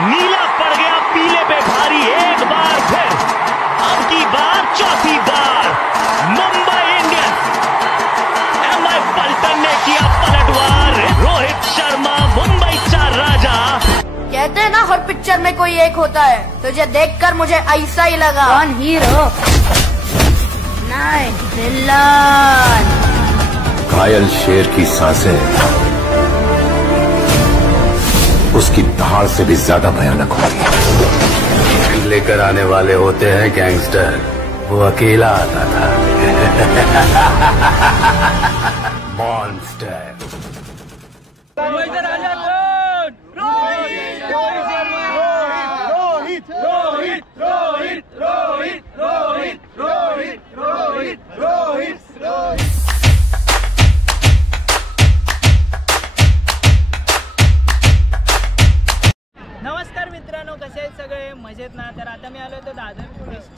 नीला पड़ गया पीले पे भारी एक बार फिर, अब की बार चौथी बार मुंबई इंडियंस एमआई पलटन ने किया पलटवार। रोहित शर्मा मुंबई का राजा। कहते हैं ना हर पिक्चर में कोई एक होता है, तुझे देखकर मुझे ऐसा ही लगा। कौन हीरो? नहीं विलन। घायल शेर की सांसें उसकी दहाड़ से भी ज्यादा भयानक होगी। लेकर आने वाले होते हैं गैंगस्टर, वो अकेला आता था। मॉन्स्टर। नमस्कार मित्रांनो, कसे आहेत सगळे? मजेत ना? तर आता मी आलो होतो दादर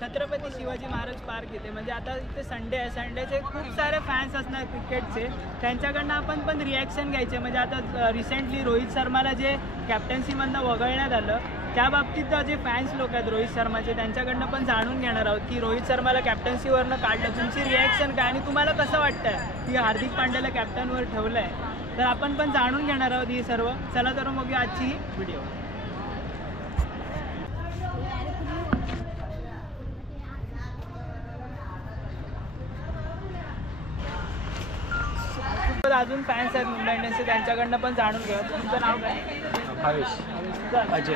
छत्रपती शिवाजी महाराज पार्क इथे. म्हणजे आता इथे संडे आहे, संडेचे खूप सारे फॅन्स असणार क्रिकेटचे, त्यांच्याकडनं आपण पण रिॲक्शन घ्यायचे. म्हणजे आता रिसेंटली रोहित शर्माला जे कॅप्टन्सीमधनं वगळण्यात आलं, त्या बाबतीत जे फॅन्स लोक आहेत रोहित शर्माचे, त्यांच्याकडनं पण जाणून घेणार आहोत की रोहित शर्माला कॅप्टन्सीवरनं काढलं, तुमची रिॲक्शन काय आणि तुम्हाला कसं वाटतंय की हार्दिक पांड्याला कॅप्टनवर ठेवलं आहे. तर आपण पण जाणून घेणार आहोत ही सर्व. चला तर मग आजची ही व्हिडिओ. अजून फॅन्स आहेत मुंबई इंडियन्सचे, त्यांच्याकडनं पण जाणून घेऊ. तुमचं नाव काय? भावेश. अजय.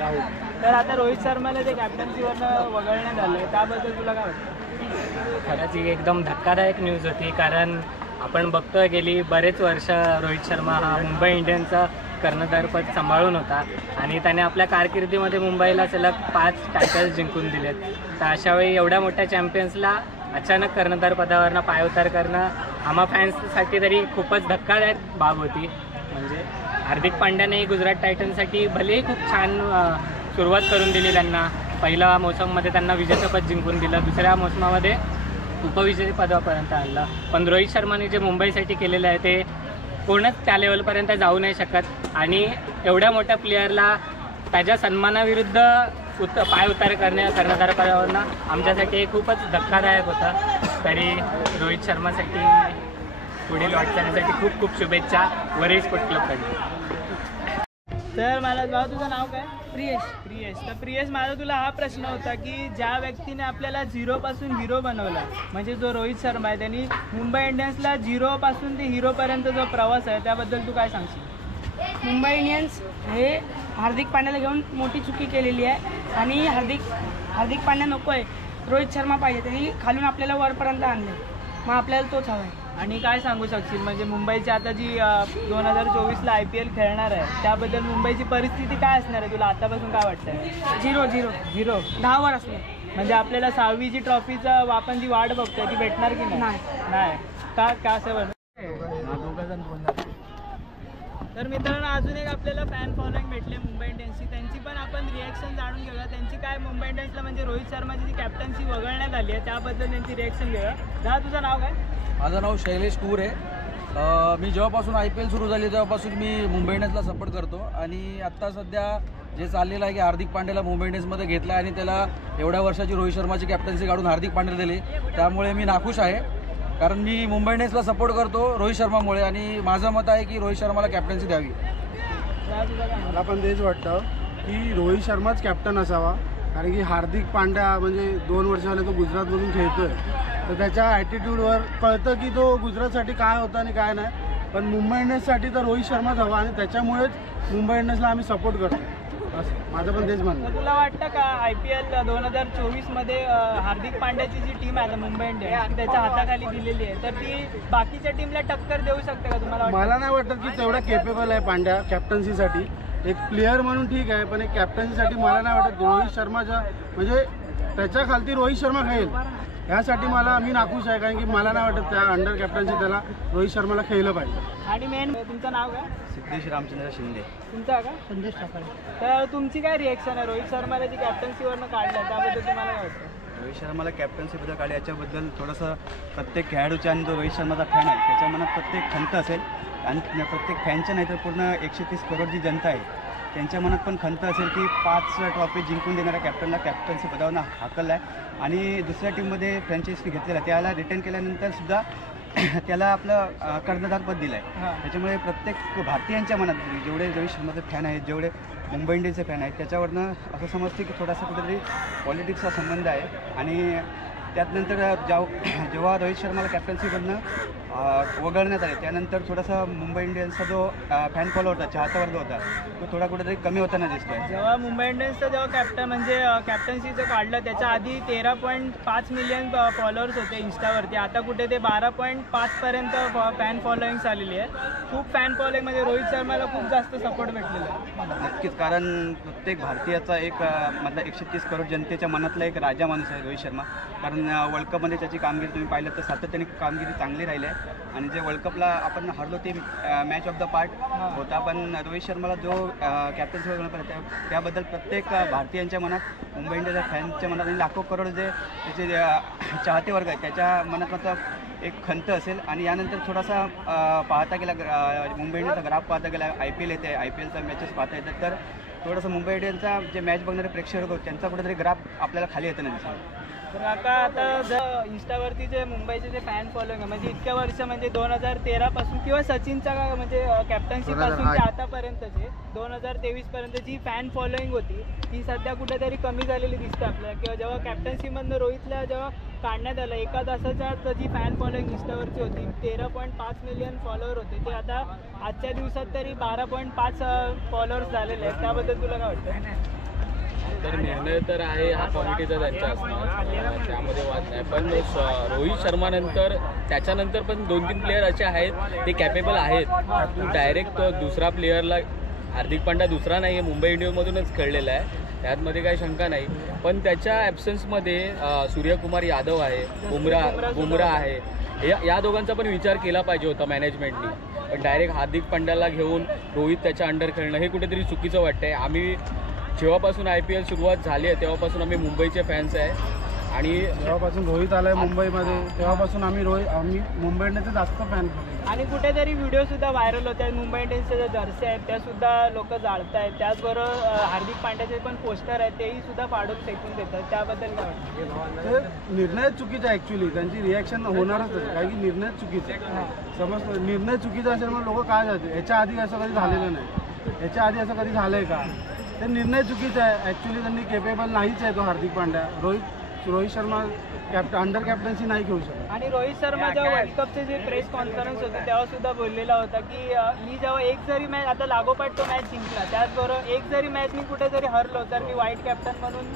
राहुल. तर आता रोहित शर्माला जे कॅप्टन्सीवरनं वगळण्यात आलं, त्याबद्दल तुला काय वाटतं? खरंच ही एकदम धक्कादायक न्यूज होती, कारण आपण बघतोय गेली बरेच वर्ष रोहित शर्मा हा मुंबई इंडियन्सचा कर्णधारपद सांभाळून होता आणि त्याने आपल्या कारकिर्दीमध्ये मुंबईला सलग 5 टायटल्स जिंकून दिलेत. तर अशावेळी एवढ्या मोठ्या चॅम्पियन्सला अचानक कर्णधार पदावरनं पायउतार करणं आम्हा फॅन्ससाठी तरी खूपच धक्कादायक बाब होती. म्हणजे हार्दिक पांड्याने गुजरात टायटन्ससाठी भलेही खूप छान सुरुवात करून दिली. त्यांना पहिल्या मोसममध्ये त्यांना विजेतेपद जिंकून दिलं, दुसऱ्या मोसमामध्ये उपविजेतेपदापर्यंत आणलं. पण रोहित शर्माने जे मुंबईसाठी केलेलं आहे ते कोणच त्या लेवलपर्यंत जाऊ नाही शकत आणि एवढ्या मोठ्या प्लेअरला त्याच्या सन्मानाविरुद्ध पाय उतार कर्णधार पदावरनं आमच्यासाठी खूपच धक्कादायक होता. तरी रोहित शर्मासाठी पुढील वाटचालीसाठी खूप खूप शुभेच्छा वरील स्पोर्ट्स क्लबकडे. तर मला भाऊ, तुझं नाव काय? प्रियेश. तर प्रियेश, माझा तुला हा प्रश्न होता की ज्या व्यक्तीने आपल्याला 0 पासून हिरो बनवला, म्हणजे जो रोहित शर्मा आहे, त्यांनी मुंबई इंडियन्सला 0 पासून ते हिरोपर्यंत जो प्रवास आहे, त्याबद्दल तू काय सांगशील? मुंबई इंडियन्स हे हार्दिक पांड्याला घेऊन मोठी चुकी केलेली आहे आणि हार्दिक पांड्या नको आहे, रोहित शर्मा पाहिजे. त्यांनी खालून आपल्याला वरपर्यंत आणले, मग आपल्याला तोच हवा आहे. आणि काय सांगू शकशील म्हणजे मुंबईची आता जी 2024ला IPL खेळणार आहे, त्याबद्दल मुंबईची परिस्थिती काय असणार आहे? तुला आतापासून काय वाटतंय? 0 10 वर असणार. म्हणजे आपल्याला 6वीची ट्रॉफीचं आपण जी वाट बघतोय ती भेटणार की नाही? का असं बनतं? तर मित्रांनो, अजून एक आपल्याला फॅन फॉलोइंग भेटले मुंबई इंडियन्सची, त्यांची पण आपण रिॲक्शन जाणून घेऊया. त्यांची काय मुंबई इंडियन्सला म्हणजे रोहित शर्माची जी कॅप्टन्सी वगळण्यात आली आहे, त्याबद्दल त्यांची रिॲक्शन घेऊया. दादा, तुझं नाव काय? माझं नाव शैलेश टूर आहे. मी जेव्हापासून IPL सुरू झाली तेव्हापासून मी मुंबई इंडियन्सला सपोर्ट करतो आणि आत्ता सध्या जे चाललेलं आहे की हार्दिक पांड्याला मुंबई इंडियन्समध्ये घेतलं आणि त्याला एवढ्या वर्षाची रोहित शर्माची कॅप्टन्सी काढून हार्दिक पांड्याला दिली, त्यामुळे मी नाखुश आहे. कारण मी मुंबई इंडियन्सला सपोर्ट करतो रोहित शर्मामुळे आणि माझं मत आहे की रोहित शर्माला कॅप्टन्सी द्यावी. मला पण तेच वाटतं की रोहित शर्माच कॅप्टन असावा, कारण की हार्दिक पांड्या म्हणजे 2 वर्ष झाले तो गुजरातमधून खेळतोय, तर त्याच्या ॲटिट्यूडवर कळतं की तो गुजरातसाठी काय होता आणि काय नाही. पण मुंबई इंडियन्ससाठी तर रोहित शर्माच हवा आणि त्याच्यामुळेच मुंबई इंडियन्सला आम्ही सपोर्ट करतो. माझं पण तेच म्हणणं. तुला वाटतं का IPL 2024मध्ये हार्दिक पांड्याची जी टीम आहे मुंबई इंडियन्स त्याच्या हाताखाली दिलेली आहे, तर ती बाकीच्या टीमला टक्कर देऊ शकते का तुम्हाला? मला नाही वाटत की तेवढा केपेबल आहे पांड्या कॅप्टन्सीसाठी. एक प्लेअर म्हणून ठीक आहे, पण एक कॅप्टन्सीसाठी मला नाही वाटत. रोहित शर्माच्या म्हणजे त्याच्या खालती रोहित शर्मा खेळेल यासाठी मी नाखुश आहे, कारण की मला नाही वाटत त्या अंडर कॅप्टन्सी त्याला रोहित शर्माला खेळलं पाहिजे. आणि मेन तुमचं नाव काय? सिद्धेश रामचंद्र शिंदे. तुमचा का? संदेश ठाकरे. तर तुमची काय रिॲक्शन आहे रोहित शर्माला जी कॅप्टन्सीवरनं काढलं त्याबद्दल तुम्हाला काय वाटतं? रोहित शर्माला कॅप्टन्सीबद्दल काढलं याच्याबद्दल थोडंसं प्रत्येक खेळाडूच्या आणि जो रोहित शर्माचा फॅन आहे त्याच्या मनात प्रत्येक खंत असेल आणि प्रत्येक फॅनच्या नाही तर पूर्ण 130 करोड जी जनता आहे त्यांच्या मनात पण खंत असेल की 5 ट्रॉफी जिंकून देणाऱ्या कॅप्टनला कॅप्टन्सी पदावरून हाकलला आहे आणि दुसऱ्या टीममध्ये फ्रँचायझी घेतलेला त्याला रिटर्न केल्यानंतर सुद्धा त्याला आपलं कर्णधारपद दिलं आहे. त्याच्यामुळे प्रत्येक भारतीयांच्या मनात जेवढे रोहित शर्माचे फॅन आहेत, जेवढे मुंबई इंडियन्सचे फॅन आहेत, त्याच्यावरनं असं समजते की थोडासा कुठेतरी पॉलिटिक्सचा संबंध आहे. आणि त्यानंतर जेव्हा रोहित शर्माला कॅप्टन्सीकडनं वगळण्यात आले त्यानंतर थोडासा मुंबई इंडियन्सचा जो फॅन फॉलो होता, चाहता वर्ग होता, तो थोडा कुठेतरी कमी होताना दिसतोय. जेव्हा मुंबई इंडियन्सचं जेव्हा कॅप्टन म्हणजे कॅप्टन्सीचं काढलं त्याच्या आधी 13.5 मिलियन फॉलोअर्स होते इंस्टावरती. आता कुठे ते 12.5 पर्यंत फॅन फॉलोईंग आलेली आहे. खूप फॅन फॉलोईंग म्हणजे रोहित शर्माला खूप जास्त सपोर्ट भेटलेला आहे. नक्कीच, कारण प्रत्येक भारतीयाचा एक मधला 130 करोड जनतेच्या मनातला एक राजा माणूस आहे रोहित शर्मा. कारण वर्ल्ड कपमध्ये त्याची कामगिरी तुम्ही पाहिलं तर सातत्याने कामगिरी चांगली राहिली आहे. आणि जे वर्ल्ड कपला आपण हरलो ते मॅच ऑफ द पार्ट होता, पण रोहित शर्माला जो कॅप्टन्सी वगैरे त्याबद्दल प्रत्येक भारतीयांच्या मनात, मुंबई इंडियन्सच्या फॅनच्या मनात आणि लाखो करोड जे त्याचे चाहते वर्ग आहेत त्याच्या मनात मात्र एक खंत असेल. आणि यानंतर थोडासा पाहता गेला मुंबई इंडियन्सचा ग्राफ पाहता गेला, IPL येते, IPLचा मॅचेस पाहता येतात, तर थोडंसं मुंबई इंडियन्सचा जे मॅच बघणारे प्रेक्षक होते त्यांचा कुठेतरी ग्राफ आपल्याला खाली येताना दिसतो. तर आता जर इंस्टावरती जे मुंबईचे जे फॅन फॉलोईंग आहे म्हणजे इतक्या वर्ष म्हणजे 2013 पासून किंवा सचिनच्या म्हणजे कॅप्टन्सी पासून ते आतापर्यंतचे 2023 पर्यंत जी फॅन फॉलोईंग होती ती सध्या कुठेतरी कमी झालेली दिसते आपल्याला. किंवा जेव्हा कॅप्टन्सीमधनं रोहितला जेव्हा काढण्यात आलं एका तासाच्या जी फॅन फॉलोईंग इंस्टावरची होती 13.5 मिलियन फॉलोअर होते, ते आता आजच्या दिवसात तरी 12.5 फॉलोअर्स झालेले आहेत. त्याबद्दल तुला काय वाटतं? तर निर्णय तर आहे हा कमिटीचा त्यांचा असणार, त्यामध्ये वाद नाही. पण रोहित शर्मानंतर त्याच्यानंतर पण 2-3 प्लेयर असे आहेत ते कॅपेबल आहेत. तू डायरेक्ट दुसरा प्लेयरला, हार्दिक पांड्या दुसरा नाही आहे, मुंबई इंडियन्समधूनच खेळलेला आहे, त्यातमध्ये काही शंका नाही. पण त्याच्या ॲब्सन्समध्ये सूर्यकुमार यादव आहे, बुमरा आहे, या दोघांचा पण विचार केला पाहिजे होता मॅनेजमेंटनी. पण डायरेक्ट हार्दिक पांड्याला घेऊन रोहित त्याच्या अंडर खेळणं हे कुठेतरी चुकीचं वाटतंय. आम्ही जेव्हापासून IPL सुरुवात झाली आहे तेव्हापासून आम्ही मुंबईचे फॅन्स आहे आणि जेव्हापासून रोहित आलाय मुंबईमध्ये तेव्हापासून आम्ही मुंबई इंडियन्सचे जास्त फॅन झाले. आणि कुठेतरी व्हिडिओ सुद्धा व्हायरल होत आहेत, मुंबई इंडियन्सच्या ज्या जर्सी आहेत त्या सुद्धा लोक जाळत आहेत. त्याचबरोबर हार्दिक पांड्याचे पण पोस्टर आहेत तेही सुद्धा फाडून फेकून देतात. त्याबद्दल काय वाटतं? ते निर्णय चुकीचा आहे ॲक्च्युली, त्यांची रिॲक्शन होणारच आहे कारण की निर्णय चुकीचा आहे. समजतं निर्णय चुकीचा असेल मग लोक काय जाते. याच्या आधी असं कधी झालेलं नाही, याच्या आधी असं कधी झालंय का? ते निर्णय चुकीचा आहे ॲक्च्युली. त्यांनी केपेबल नाहीच आहे तो हार्दिक पांड्या. रोहित शर्मा अंडर कॅप्टन्सी नाही घेऊ शकत. आणि रोहित शर्मा जेव्हा वर्ल्ड कपचे जे प्रेस कॉन्फरन्स होते तेव्हा सुद्धा बोललेला होता की मी जेव्हा एक जरी मॅच आता लागोपाठ तो मॅच जिंकला, त्याचबरोबर एक जरी मॅच मी कुठे जरी हरलो तर मी व्हाईट कॅप्टन म्हणून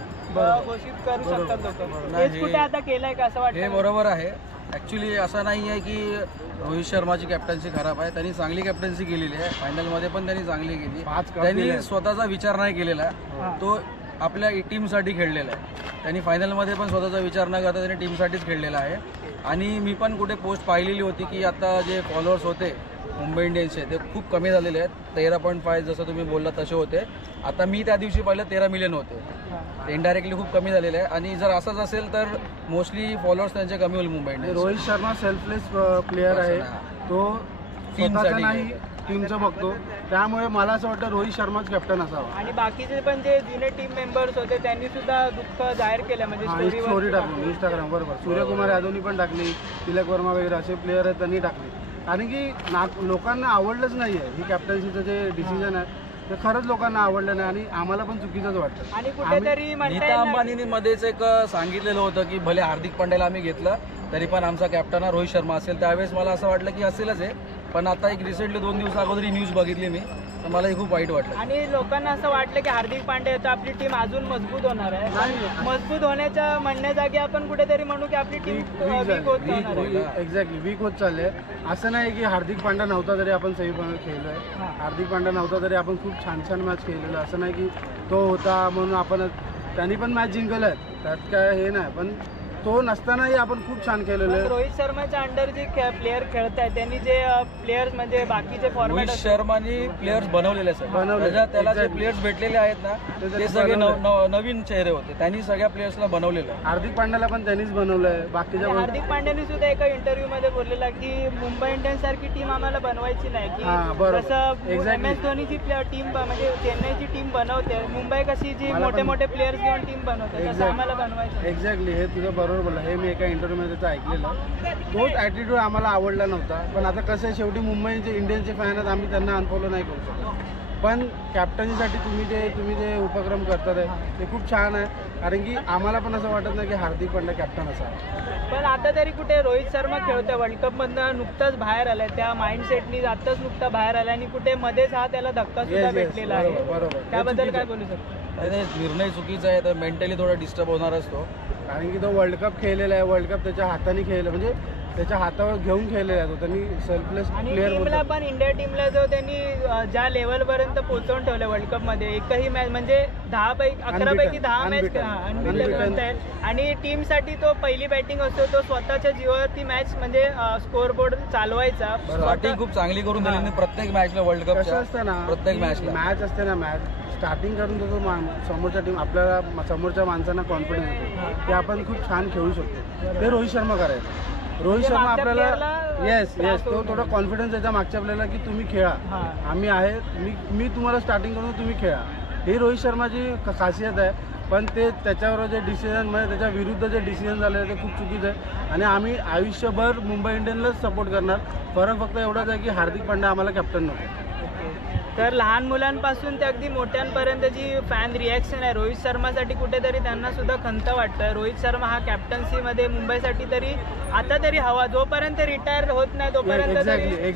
घोषित करू शकतात लोक. हेच कुठे आता केलंय का असं वाटतं? हे बरोबर आहे. ॲक्च्युली असं नाही आहे की रोहित शर्माची कॅप्टन्सी खराब आहे, त्यांनी चांगली कॅप्टन्सी केलेली आहे. फायनलमध्ये पण त्यांनी चांगली केली. त्यांनी स्वतःचा विचार नाही केलेला आहे, तो आपल्या टीमसाठी खेळलेला आहे. त्यांनी फायनलमध्ये पण स्वतःचा विचार न करता त्यांनी टीमसाठीच खेळलेला आहे. आणि मी पण कुठे पोस्ट पाहिलेली होती की आता जे फॉलोअर्स होते मुंबई इंडियन्सचे ते खूप कमी झालेले आहेत. 13.5 जसं तुम्ही बोलला तसे होते. आता मी त्या दिवशी पाहिलं 13 मिलियन होते. इनडायरेक्टली खूप कमी झालेले आहे. आणि जर असंच असेल तर मोस्टली फॉलोअर्स त्यांचे कमी होईल Mumbai Indians. Rohit Sharma selfless player आहे, तो स्वतःचा नाही टीमचं बघतो. त्यामुळे मला असं वाटतं रोहित शर्माच कॅप्टन असावा. आणि बाकीचे पण जे जुने टीम मेंबर्स होते त्यांनी सुद्धा दुःख जाहीर केलं म्हणजे स्टोरी टाकली इंस्टाग्राम. बरोबर, सूर्यकुमार यादवनी पण टाकली, तिलक वर्मा वगैरे असे प्लेयर आहेत त्यांनी टाकली. कारण की लोकांना आवडलंच नाही आहे ही कॅप्टन्सीचं जे डिसिजन आहे ते खरंच लोकांना आवडलं नाही आणि आम्हाला पण चुकीचंच वाटतं. आणि कुठेतरी नीता अंबानीने मध्येच एक सांगितलेलं होतं की भले हार्दिक पांड्याला आम्ही घेतलं तरी पण आमचा कॅप्टन हा रोहित शर्मा असेल. त्यावेळेस मला असं वाटलं की असेलच आहे, पण आता एक रिसेंटली 2 दिवस अगोदर ही न्यूज बघितली मी, तर मला खूप वाईट वाटलं. आणि लोकांना असं वाटलं की हार्दिक पांड्या येतो आपली टीम अजून मजबूत होणार आहे. मजबूत होण्याच्या म्हणण्याजागी आपण कुठेतरी म्हणू की आपली टीम वीक होत जाणार आहे. एक्झॅक्टली वीक होत चालले. असं नाही की हार्दिक पांड्या नव्हता तरी आपण सेमीफायनल खेळलोय, हार्दिक पांड्या नव्हता तरी आपण खूप छान छान मॅच खेळलेलो. असं नाही की तो होता म्हणून आपण त्यांनी पण मॅच जिंकल्या आहेत, त्यात काय हे नाही. पण तो नसतानाही आपण खूप छान केलेलं आहे. रोहित शर्माच्या अंडर जे प्लेयर खेळत आहेत त्यांनी जे प्लेयर्स म्हणजे बाकीचे फॉर्मॅट रोहित शर्मानी प्लेयर्स बनवलेले आहेत. त्याला जे प्लेयर्स भेटलेले आहेत ना ते सगळे नवीन चेहरे होते. त्यांनी सगळ्या प्लेयर्सला बनवलेलं आहे. हार्दिक पांड्याला पण त्यांनीच बनवलंय. बाकीच्या हार्दिक पांड्याने सुद्धा एका इंटरव्ह्यू मध्ये बोललेला की मुंबई इंडियन्स सारखी टीम आम्हाला बनवायची नाही की जसं MS धोनीची टीम म्हणजे चेन्नईची टीम बनवते, मुंबई कशी जी मोठे मोठे प्लेयर्स घेऊन टीम बनवते तसं आम्हाला बनवायचं. एक्झॅक्टली हे तुझं बरोबर बोलला. हे मी एका इंटरव्ह्यूमध्ये त्याचं ऐकलेलं. तोच ॲटिट्यूड आम्हाला आवडला नव्हता. पण आता कसं आहे शेवटी मुंबईचे इंडियन्सचे फॅन आहेत, आम्ही त्यांना अनफॉलो नाही करू शकतो. पण कॅप्टन्सीसाठी तुम्ही जे उपक्रम करतात आहे ते खूप छान आहे. कारण की आम्हाला पण असं वाटत नाही की हार्दिक पांड्या कॅप्टन असावा. पण आता तरी कुठे रोहित शर्मा खेळतोय, वर्ल्ड कप मधनं नुकताच बाहेर आलाय, त्या माइंडसेटनी आताच नुकता बाहेर आलाय आणि कुठे मध्येच हा त्याला धक्का सुद्धा भेटलेला आहे. बरोबर. त्याबद्दल काय बोलू शकतो? निर्णय चुकीचा आहे, तर मेंटली थोडा डिस्टर्ब होणार असतो. कारण की तो वर्ल्ड कप खेळलेला आहे. वर्ल्ड कप त्याच्या हाताने खेळलं म्हणजे त्याच्या हातावर घेऊन खेळलेला आहे. तो त्यांनी सेल्फलेस प्लेअर टीमला पण इंडिया टीमला जो त्यांनी ज्या लेवल पर्यंत पोहोचवून ठेवलं वर्ल्ड कप मध्ये एकही मॅच म्हणजे 11 पैकी 10 मॅच अनबिटेन आहे. आणि टीम साठी तो पहिली बॅटिंग असतो, तो स्वतःच्या जीवावरती मॅच म्हणजे स्कोअर बोर्ड चालवायचा. बॅटिंग खूप चांगली करून दिली प्रत्येक मॅचला. वर्ल्ड कप असतं ना प्रत्येक मॅच असते ना मॅच स्टार्टिंग करून तो समोरच्या टीम आपल्याला समोरच्या माणसांना कॉन्फिडन्स येतो की आपण खूप छान खेळू शकतो. ते रोहित शर्मा करायचं. रोहित शर्मा आपल्याला येस तो थोडा कॉन्फिडन्स याच्या मागच्या आपल्याला की तुम्ही खेळा, आम्ही आहे, मी तुम्हाला स्टार्टिंग करून तुम्ही खेळा. ही रोहित शर्माची खासियत आहे. पण ते त्याच्यावर जे डिसिजन म्हणजे त्याच्या विरुद्ध जे डिसिजन झाले ते खूप चुकीचं आहे. आणि आम्ही आयुष्यभर मुंबई इंडियन्सलाच सपोर्ट करणार. फरक फक्त एवढाच आहे की हार्दिक पांड्या आम्हाला कॅप्टन नको. तर लहान मुलांपासून ते अगदी मोठ्यांपर्यंत जी फॅन रिॲक्शन आहे रोहित शर्मासाठी कुठेतरी त्यांना सुद्धा खंत वाटतं. रोहित शर्मा हा कॅप्टन्सीमध्ये मुंबईसाठी तरी आता तरी हवा, जोपर्यंत रिटायर होत नाही तोपर्यंत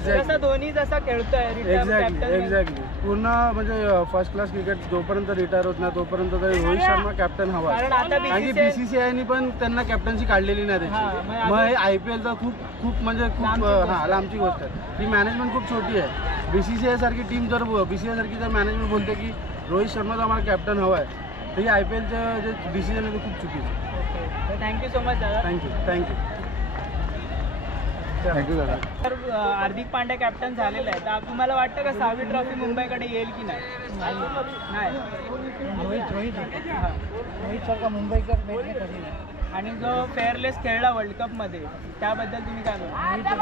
जसा धोनी जसा खेळतोय एक्झॅक्टली पूर्ण म्हणजे फर्स्ट क्लास क्रिकेट जोपर्यंत रिटायर होत नाही तोपर्यंत तरी रोहित शर्मा कॅप्टन हवा. कारण आता BCCIने पण त्यांना कॅप्टन्सी काढलेली नाही त्याची. मग हे IPLचा खूप म्हणजे खूप लांबची गोष्ट आहे. ही मॅनेजमेंट खूप छोटी आहे. BCCI सारखी टीम जर BCCI सारखी जर मॅनेजमेंट बोलते की रोहित शर्माचा आम्हाला कॅप्टन हवा आहे तर ही IPLचं जे डिसिजन आहे ते खूप चुकीचं. थँक्यू सो मच दादा. थँक्यू दादा. तर हार्दिक पांड्या कॅप्टन झालेला आहे, तर तुम्हाला वाटतं का 6वी ट्रॉफी मुंबईकडे येईल की नाही? रोहित सारखा मुंबईकर आणि जो फेअरलेस खेळला वर्ल्ड कप मध्ये त्याबद्दल तुम्ही काय बोलता?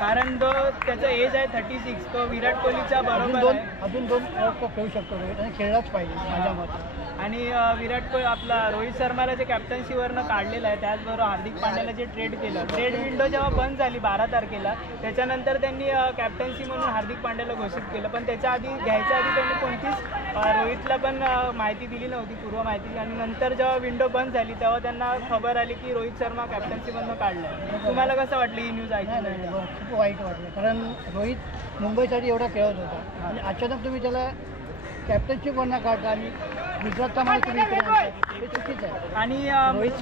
कारण जो त्याचा एज आहे 36, तो विराट कोहलीच्या बरोबर आहे. अजून 2 वर्ल्ड कप खेळू शकतो रोहित आणि खेळलाच पाहिजे माझ्या मते. आणि विराट कोहली आपला रोहित शर्माला जे कॅप्टन्सीवरनं काढलेलं आहे त्याचबरोबर हार्दिक पांड्याला जे ट्रेड केलं, ट्रेड विंडो जेव्हा बंद झाली 12 तारखेला त्याच्यानंतर त्यांनी कॅप्टन्सी म्हणून हार्दिक पांड्याला घोषित केलं. पण त्याच्या आधी घ्यायच्या आधी त्यांनी कोणतीच रोहितला पण माहिती दिली नव्हती, पूर्व माहिती. आणि नंतर जेव्हा विंडो बंद झाली तेव्हा त्यांना खबर आली की रोहित शर्मा कॅप्टन्सीमधनं काढलं. तुम्हाला कसं वाटलं ही न्यूज ऐकून? खूप वाईट वाटलं, कारण रोहित मुंबईसाठी एवढा खेळत होता आणि अचानक तुम्ही त्याला कॅप्टन्शीवरनं काढता आणि गुजरातचा माणूस तुम्ही इकडे आणता, हे चुकीचं आहे. आणि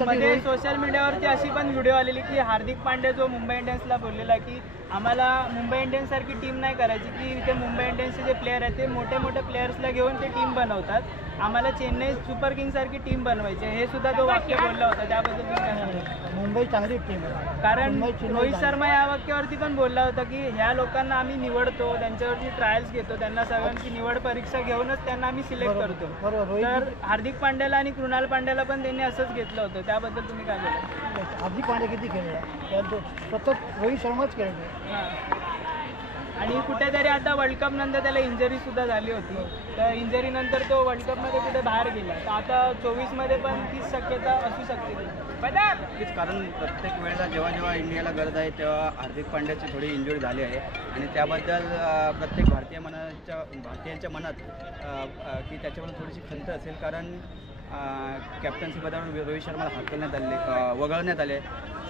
मध्ये सोशल मीडियावरती अशी पण व्हिडिओ आलेली की हार्दिक पांड्या जो मुंबई इंडियन्सला बोललेला की आम्हाला मुंबई इंडियन्ससारखी टीम नाही करायची, की इथे मुंबई इंडियन्सचे जे प्लेयर आहेत ते मोठे मोठे प्लेयर्सला घेऊन ते टीम बनवतात, आम्हाला चेन्नई सुपर किंग्ससारखी टीम बनवायची. हे सुद्धा तो वाक्य बोलला होता, त्याबद्दल तुम्ही काय सांगा? मुंबई चांगली टीम आहे. कारण रोहित शर्मा या वाक्यावरती पण बोलला होता की ह्या लोकांना आम्ही निवडतो, त्यांच्यावरती ट्रायल्स घेतो, त्यांना सगळ्यांची निवड परीक्षा घेऊनच त्यांना आम्ही सिलेक्ट करतो. तर हार्दिक पांड्याला आणि कृणाल पांड्याला पण त्यांनी असंच घेतलं होतं, त्याबद्दल तुम्ही काय बोला? हार्दिक पांड्या किती खेळला, सतत रोहित शर्माच खेळतो. आणि कुठेतरी आता वर्ल्ड कप नंतर त्याला इंजरी सुद्धा झाली होती, तर इंजरी नंतर तो वर्ल्ड कपमध्ये कुठे बाहेर गेला, तर आता 24मध्ये पण तीच शक्यता असू शकते. नक्कीच, कारण प्रत्येक वेळेला जेव्हा जेव्हा इंडियाला गरज आहे तेव्हा हार्दिक पांड्याची थोडी इंजुरी झाली आहे आणि त्याबद्दल प्रत्येक भारतीयांच्या मनात की त्याच्यावर थोडीशी खंत असेल. कारण कॅप्टन्सी पदावर रोहित शर्माला वगळण्यात आले.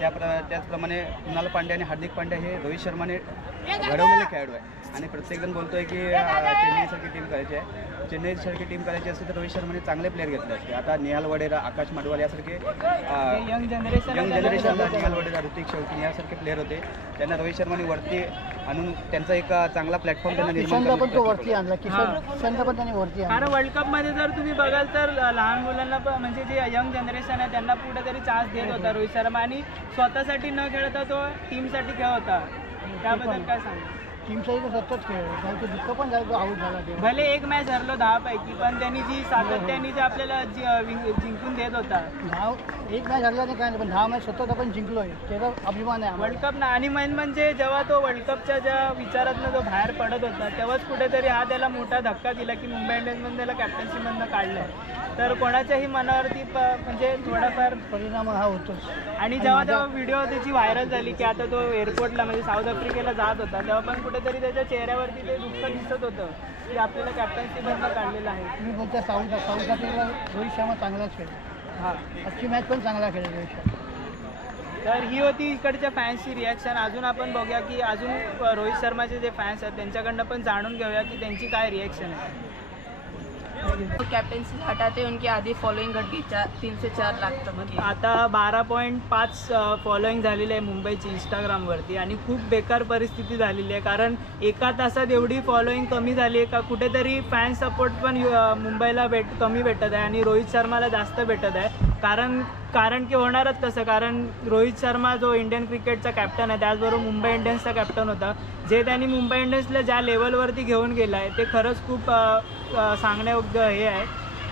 त्याचप्रमाणे कृणाल पांड्या आणि हार्दिक पांड्या हे रोहित शर्माने घडवलेले खेळाडू आहे आणि प्रत्येकजण बोलतोय की चेन्नईसारखी टीम करायची आहे. चेन्नईसारखी टीम करायची असेल तर रोहित शर्माने चांगले प्लेअर घेतले असते. आता निहाल वडेरा, आकाश मडवाल यासारखे यंग जनरेशनला निहाल वडेरा, ऋतिक शेवकिन यासारखे प्लेअर होते, त्यांना रोहित शर्माने वरती आणून त्यांचा एक चांगला प्लॅटफॉर्म त्यांना निर्माण किशनला पण तो करण्याचा वरती आणला, किशनला पण त्याने वरती आणला. कारण वर्ल्ड कपमध्ये जर तुम्ही बघाल तर लहान मुलांना पण म्हणजे जे यंग जनरेशन आहे त्यांना कुठेतरी चान्स देत होता रोहित शर्मा, आणि स्वतःसाठी न खेळता तो टीमसाठी खेळ होता. त्याबद्दल काय सांगा? टीमसाठी तो सतत खेळ, कारण तो दुःख पण झालं, तो आऊट झाला तेव्हा. भले एक मॅच हरलो 10 पैकी, पण त्यांनी जी सातत्याने जे आपल्याला जिंकून देत होता. एक मॅच हरला नाही काय नाही, पण 10 मॅच सतत आपण जिंकलोय, त्याचा अभिमान आहे वर्ल्ड कप ना. आणि मेन म्हणजे जेव्हा तो वर्ल्ड कपच्या ज्या विचारातनं जो बाहेर पडत होता तेव्हाच कुठेतरी हा त्याला मोठा धक्का दिला की मुंबई इंडियन्समधून त्याला कॅप्टन्सीमधनं काढलं. तर कोणाच्याही मनावरती म्हणजे थोडाफार परिणाम हा होतोच. आणि जेव्हा व्हिडिओ त्याची व्हायरल झाली की आता तो एअरपोर्टला म्हणजे साऊथ आफ्रिकेला जात होता, तेव्हा पण कुठेतरी त्याच्या चेहऱ्यावरती ते दुःख दिसत होतं की आपल्याला कॅप्टन्सीमधनं काढलेलं आहे. मी बोलतो साऊथ आफ्रिकेला रोहित शर्मा चांगलाच खेळला. हां, आजची मॅच पण चांगला खेळला रोहित शर्मा. तर ही होती इकडच्या फॅन्सची रिॲक्शन. अजून आपण बघूया की अजून रोहित शर्माचे जे फॅन्स आहेत त्यांच्याकडनं पण जाणून घेऊया की त्यांची काय रिॲक्शन आहे. कॅप्टन्सी हटाते उनकी आधी फॉलोइंग घट गई 3 से 4 लाख तक. आता 12.5 फॉलोइंग झालेली आहे मुंबईची इंस्टाग्रामवरती, आणि खूप बेकार परिस्थिती झालेली आहे. कारण एका तासात एवढी फॉलोइंग कमी झाली आहे का कुठेतरी फॅन सपोर्ट पण मुंबईला कमी भेटत आहे आणि रोहित शर्माला जास्त भेटत आहे. कारण की होणारच तसं, कारण रोहित शर्मा जो इंडियन क्रिकेटचा कॅप्टन आहे त्याचबरोबर मुंबई इंडियन्सचा कॅप्टन होता. जे त्यांनी मुंबई इंडियन्सला ज्या लेवलवरती घेऊन गेला आहे ते खरंच खूप सांगण्यायोग्य हे आहे.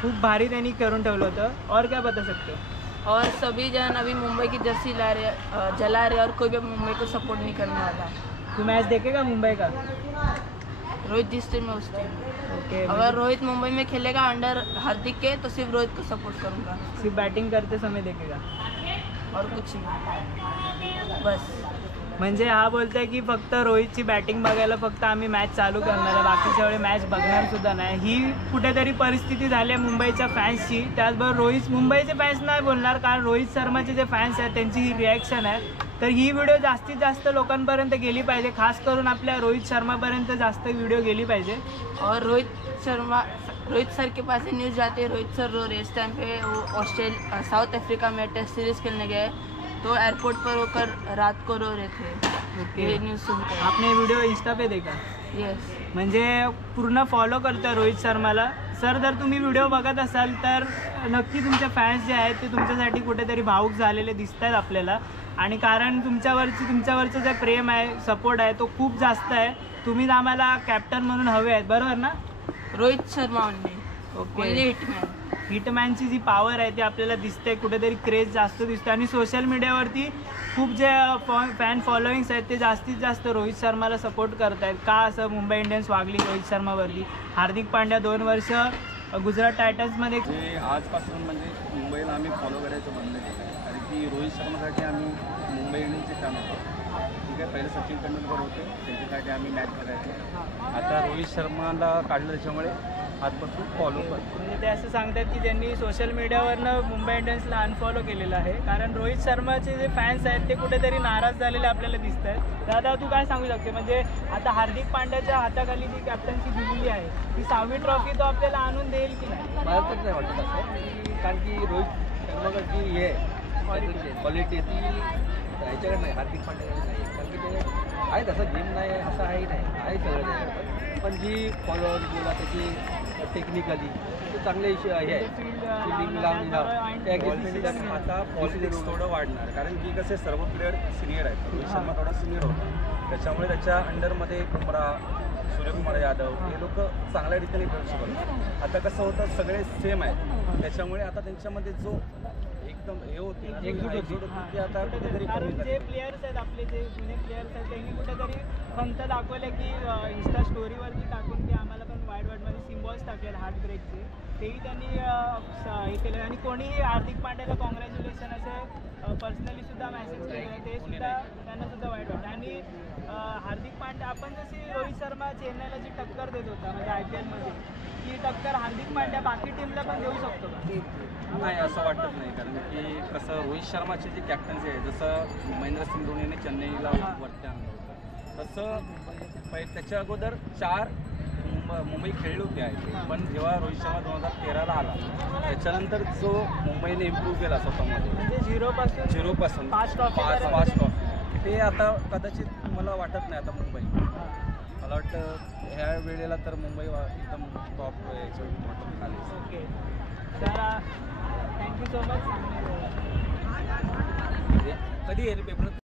खूप भारी त्यांनी करून ठेवलं होतं. और क्या बता सकते हो? और सभी जन अभी मुंबई की जर्सी जला रहे और कोई भी मुंबई को सपोर्ट नहीं करने वाला. तू मैच देखेगा मुंबई का? रोहित जिस टीम में उस टीम. ओके. अगर रोहित मुंबई में खेलेगा अंडर हार्दिक के तो सिर्फ रोहित को सपोर्ट करूँगा. सिर्फ बैटिंग करते समय देखेगा और कुछ नहीं, बस. म्हणजे हा बोलतोय की फक्त रोहितची बॅटिंग बघायला फक्त आम्ही मॅच चालू करणार आहे, बाकीच्या वेळी मॅच बघणार सुद्धा नाही. ही कुठेतरी परिस्थिती झाली आहे मुंबईच्या फॅन्सची. त्याचबरोबर मुंबईचे फॅन्स नाही बोलणार, कारण रोहित शर्माचे जे फॅन्स आहेत त्यांची ही रिॲक्शन आहे. तर ही व्हिडिओ जास्तीत जास्त लोकांपर्यंत गेली पाहिजे, खास करून आपल्या रोहित शर्मापर्यंत जास्त व्हिडिओ गेली पाहिजे. और रोहित सर के पास से न्यूज़ जाती है, रोहित सर रो रहे इस टाइम पे वो साउथ अफ्रीका में टेस्ट सीरीज खेलने गए तो एयरपोर्ट पर होकर रात को रो रहे थे. ये न्यूज़ सुनकर आपने व्हिडिओ इंस्टा पे देखा? येस. म्हणजे पूर्ण फॉलो करतोय रोहित शर्माला. सर, जर तुम्ही व्हिडिओ बघत असाल तर नक्की तुमचे फॅन्स जे आहेत ते तुमच्यासाठी कुठेतरी भावूक झालेले दिसत आहेत आपल्याला. आणि कारण तुमच्यावरचं जे प्रेम आहे, सपोर्ट आहे तो खूप जास्त आहे. तुम्हीच आम्हाला कॅप्टन म्हणून हवे आहेत, बरोबर ना? रोहित शर्मा ओके. हिटमॅनची जी पॉवर आहे ती आपल्याला दिसते, कुठेतरी क्रेज जास्त दिसते. आणि सोशल मीडियावरती खूप जे फॅन फॉलोईंग्स आहेत ते जास्तीत जास्त रोहित शर्माला सपोर्ट करत आहेत. का असं मुंबई इंडियन्स वागली रोहित शर्मावरती? हार्दिक पांड्या 2 वर्ष गुजरात टायटन्समध्ये. आजपासून म्हणजे मुंबईला आम्ही फॉलो करायचं बंद केलं आहे, कारण की रोहित शर्मासाठी आम्ही मुंबई इंडियन्सचे फॅन होतो. ठीक आहे, पहिले सचिन तेंडुलकर होते, त्यांच्यासाठी आम्ही मॅच करायचो. आता रोहित शर्माला काढलं, त्याच्यामुळे आजपासून फॉलो करतो. म्हणजे ते असं सांगतात की ज्यांनी सोशल मीडियावरनं मुंबई इंडियन्सला अनफॉलो केलेलं आहे, कारण रोहित शर्माचे जे फॅन्स आहेत ते कुठेतरी नाराज झालेले आपल्याला दिसत आहेत. दादा, तू काय सांगू शकते? म्हणजे आता हार्दिक पांड्याच्या हाताखाली जी कॅप्टन्सी दिलेली आहे ती 6वी ट्रॉफी तो आपल्याला आणून देईल की नाही? मला तर नाही वाटत असं, कारण की रोहित शर्माकडची हे क्वालिटी ती ह्याच्याकडे नाही, हार्दिक पांड्याकडे नाही. कारण की ते आहे तसं गेम नाही असं आहे आहे सगळं त्याच्याकडे, पण जी फॉलोअर्स बोला त्याची टेक्निकली ते चांगले हे आहे. आता पॉलिटिक्स थोडं वाढणार, कारण की कसे सर्व प्लेअर सिनियर आहेत. रोहित शर्मा थोडा सिनियर होता, त्याच्यामुळे त्याच्या अंडरमध्ये बुमराह, सूर्यकुमार यादव हे लोक चांगल्या रीतीने खेळू शकतात. आता कसं होतं, सगळे सेम आहेत, त्याच्यामुळे आता त्यांच्यामध्ये जो एकदम हे होते एकजूट होती आता कुठेतरी. कारण जे प्लेयर्स आहेत आपले, जे जुने प्लेयर्स आहेत त्यांनी कुठेतरी खंत दाखवले की इंस्टा स्टोरीवरती टाकून की आम्हाला पण वाईटमध्ये सिम्बॉल्स टाकलेले हार्ट ब्रेकचे, तेही त्यांनी हे केलं. आणि कोणीही हार्दिक पांड्याला कॉंग्रॅच्युलेशन असे पर्सनली सुद्धा मेसेज केले, ते सुद्धा त्यांना सुद्धा वाईट वाटतं. आणि हार्दिक पांड्या, आपण जशी रोहित शर्मा चेन्नईला जी टक्कर देत होता म्हणजे IPL मध्ये, ती टक्कर हार्दिक पांड्या बाकी टीमला पण देऊ शकतो का? नाही, असं वाटत नाही. कारण की कसं रोहित शर्माचे जे कॅप्टन्सी आहे, जसं महेंद्रसिंग धोनीने चेन्नईला वरती आणलं होतं, तसं त्याच्या अगोदर 4 मुंबई खेळली होती आहे. पण जेव्हा रोहित शर्मा 2013ला आला, त्याच्यानंतर जो मुंबईने इम्प्रूव्ह केला स्वतःमध्ये, म्हणजे झिरोपासून 5 ट्रॉफी, ते आता कदाचित मला वाटत नाही आता मुंबई. मला वाटतं ह्या वेळेला तर मुंबई एकदम टॉप याचं खाली. ओके तर थँक्यू सो मच. कधी येईल पेपर?